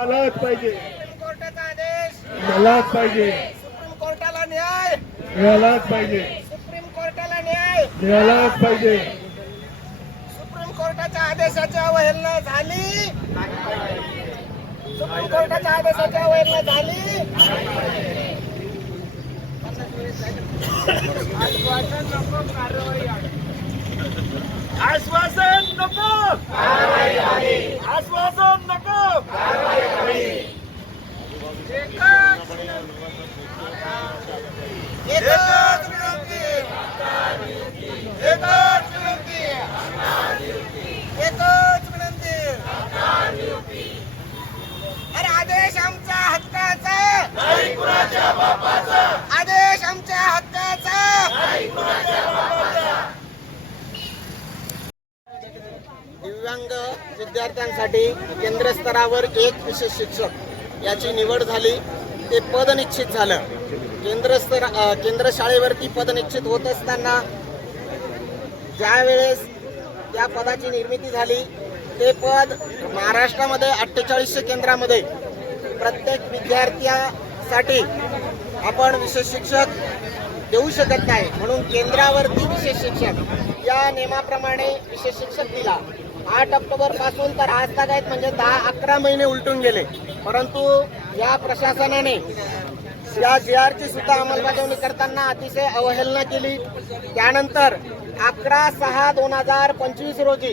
मिळालाच पाहिजे. सुप्रीम कोर्टाचा आदेश. मिळालाच पाहिजे. सुप्रीम कोर्टाला न्याय. मिळालाच पाहिजे. सुप्रीम कोर्टाला न्याय. मिळालाच पाहिजे. सुप्रीम कोर्टाच्या आदेशाची अवहेलना झाली. सुप्रीम कोर्टाच्या आदेशाची अवहेलना झाली. आश्वासन नको आश्वासन नको एकच विनंती एकच विनंती एकच विनंती अरे आदेश आमच्या हक्काचा आदेश आमच्या हक्काचा दिव्यांग विद्यार्थ्यांसाठी केंद्र स्तरावर एक विशेष शिक्षक याची निवड झाली. ते पद निश्चित झालं. केंद्र स्तर केंद्र शाळेवरती पद निश्चित होत असताना ज्यावेळेस त्या पदाची निर्मिती झाली ते पद महाराष्ट्रामध्ये अठ्ठेचाळीसशे केंद्रामध्ये प्रत्येक विद्यार्थ्यासाठी आपण विशेष शिक्षक देऊ शकत नाही. म्हणून केंद्रावरती विशेष शिक्षक या नियमाप्रमाणे विशेष शिक्षक दिला. आठ ऑक्टोबरपासून तर आज तक आहेत म्हणजे दहा अकरा महिने उलटून गेले. परंतु या प्रशासनाने या जी आरची सुद्धा अंमलबजावणी करताना अतिशय अवहेलना केली. त्यानंतर अकरा सहा दोन हजार पंचवीस रोजी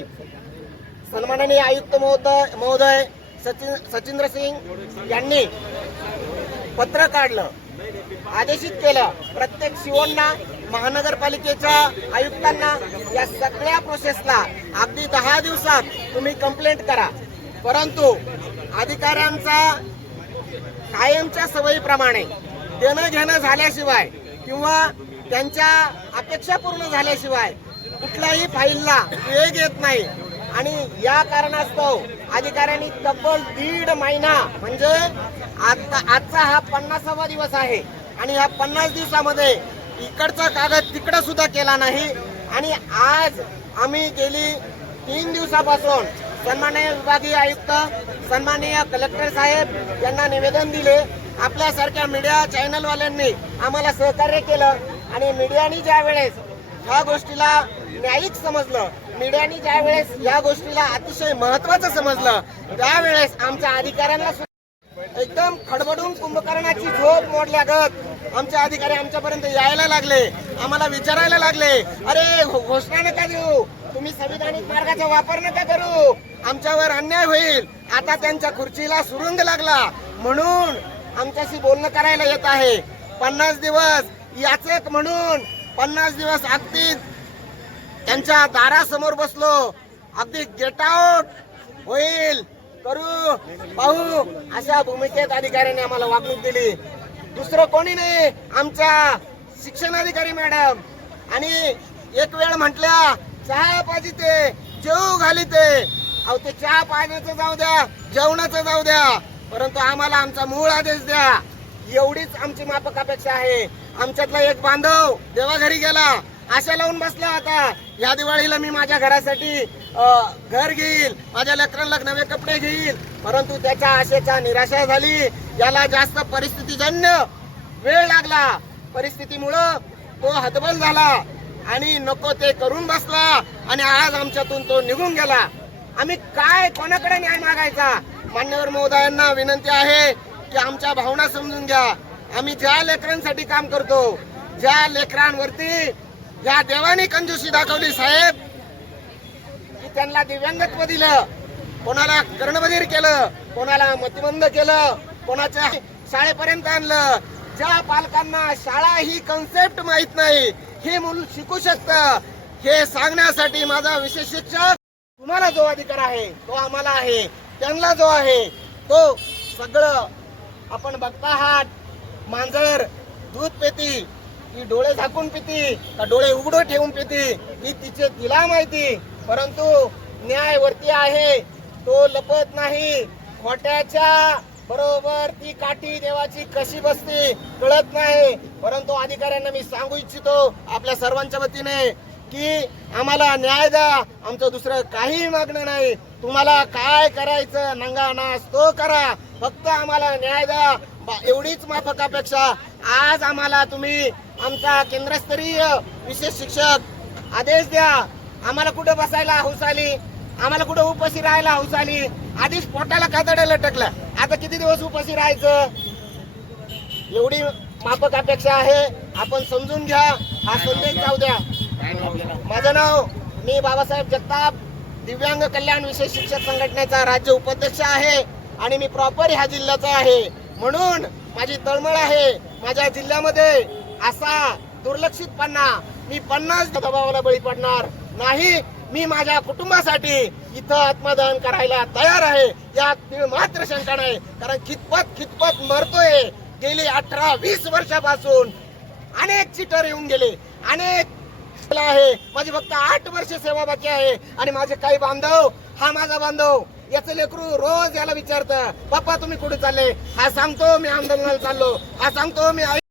सन्माननीय आयुक्त महोदय महोदय सचिन सचिंद्र सिंग यांनी पत्र काढलं आदेशित केलं. प्रत्येक शिवोंना महानगरपालिकेच्या आयुक्तांना या सगळ्या प्रोसेसला की दहा दिवसात तुम्ही कंप्लेंट करा. परंतु अधिकाऱ्यांचा कायमच्या सवयीप्रमाणे देणं घेणं झाल्याशिवाय किंवा त्यांच्या अपेक्षा पूर्ण झाल्याशिवाय कुठल्याही फाईलला वेग येत नाही. आणि या कारणास्तव अधिकाऱ्यांनी तब्बल दीड महिना म्हणजे आता आजचा हा पन्नासावा दिवस आहे. आणि ह्या पन्नास दिवसामध्ये इकडचा कागद तिकडं सुद्धा केला नाही. आणि आज आम्ही गेली तीन दिवसापासून सन्माननीय विभागीय आयुक्त सन्माननीय कलेक्टर साहेब यांना निवेदन दिले. आपल्यासारख्या मीडिया चॅनलवाल्यांनी आम्हाला सहकार्य केलं आणि मीडियाने ज्या वेळेस ह्या गोष्टीला न्यायिक समजलं मीडियाने ज्या वेळेस या गोष्टीला अतिशय महत्वाचं समजलं त्यावेळेस आमच्या अधिकाऱ्यांना एकदम खडबडून कुंभकर्णाची झोप मोडल्यागत आमचे अधिकारी आमच्यापर्यंत यायला लागले आम्हाला विचारायला लागले. अरे घोषणा नका देऊ. तुम्ही संविधानिक मार्गाचा वापर नका करू. आमच्यावर अन्याय होईल. आता त्यांच्या खुर्चीला सुरुंग लागला. म्हणून आमच्याशी बोलणं करायला येत आहे. पन्नास दिवस याचक म्हणून पन्नास दिवस अगदी त्यांच्या दारासमोर बसलो. अगदी गेट आउट होईल. करू पाहू. अशा भूमिकेत अधिकाऱ्यांनी आम्हाला वागणूक दिली. दुसरं कोणी नाही. आमच्या शिक्षणाधिकारी मॅडम. आणि एक वेळ म्हटल्या चहा पाहिजे ते जेव घाली ते. अहो ते चहा पाण्याचं जाऊ द्या जेवणाचं जाऊ द्या. परंतु आम्हाला आमचा मूळ आदेश द्या. एवढीच आमची माफक अपेक्षा आहे. आमच्यातला एक बांधव देवाघरी गेला. आशा लावून बसला आता. या दिवाळीला मी माझ्या घरासाठी घर घेईल. माझ्या लेकरांना नवे कपडे घेईल. परंतु त्याच्या आशेचा निराशा झाली. याला जास्त परिस्थितीजन्य वेळ लागला. परिस्थितीमुळं तो हतबल झाला. आणि नको ते करून बसला. आणि आज आमच्यातून तो निघून गेला. आम्ही काय कोणाकडे न्याय मागायचा? मान्यवर महोदयांना विनंती आहे की आमच्या भावना समजून घ्या. आम्ही ज्या लेकरांसाठी काम करतो ज्या लेकरांवरती ज्या देवाने कंजूसी दाखवली साहेब की त्यांना दिव्यांगत्व दिलं. कोणाला कर्णबधीर केलं कोणाला मतिमंद केलं कोणाच्या शाळेपर्यंत आणलं. ज्या पालकांना शाळा ही कन्सेप्ट माहीत नाही हे मूल शिकू शकतं हे सांगण्यासाठी माझा विशेष शिक्षक तुम्हाला जो अधिकार आहे तो आम्हाला आहे. त्यांना जो आहे तो सगळं आपण बघता आहात. मांजर दूध पेती ती डोळे झाकून पिती का डोळे उघडून ठेवून पिती ही तिचे तिला माहिती. परंतु न्याय वरती आहे तो लपत नाही. खोट्याच्या बरोबर ती काठी देवाची कशी बसते कळत नाही. परंतु अधिकाऱ्यांना मी सांगू इच्छितो आपल्या सर्वांच्या वतीने की आम्हाला न्याय द्या. आमचं दुसरं काही मागणं नाही. तुम्हाला काय करायचं नंगा नास तो करा. फक्त आम्हाला न्याय द्या. बा- एवढीच माफकापेक्षा आज आम्हाला तुम्ही आमचा केंद्रस्तरीय विशेष शिक्षक आदेश द्या. आम्हाला कुठं बसायला हौस आली? आम्हाला कुठं उपाशी राहायला हौस आली? आधीच पोटाला कातड्याला टकलं. आता किती दिवस उपाशी राहायचं? एवढी माफक अपेक्षा आहे. आपण समजून घ्या. हा संदेश जाऊ द्या. माझं नाव मी बाबासाहेब जगताप. दिव्यांग कल्याण विशेष शिक्षक संघटनेचा राज्य उपाध्यक्ष आहे आणि मी प्रॉपर ह्या जिल्ह्याचा आहे. म्हणून माझी तळमळ आहे. माझ्या जिल्ह्यामध्ये असा दुर्लक्षितपणा मी पन्नास दबावाला बळी पडणार. नाही मी माझ्या कुटुंबासाठी इथं आत्मदान करायला तयार आहे. यात मात्र शंका नाही. कारण कितपत कितपत मरतोय गेली अठरा वीस वर्षापासून अनेक चिटर येऊन गेले. अनेक आहे. माझी फक्त आठ वर्ष सेवा बाकी आहे. आणि माझे काही बांधव हा माझा बांधव याचं लेकरू रोज याला विचारतं पप्पा तुम्ही कुठे चालले? हा सांगतो मी आंदोलनाला चाललो. हा सांगतो मी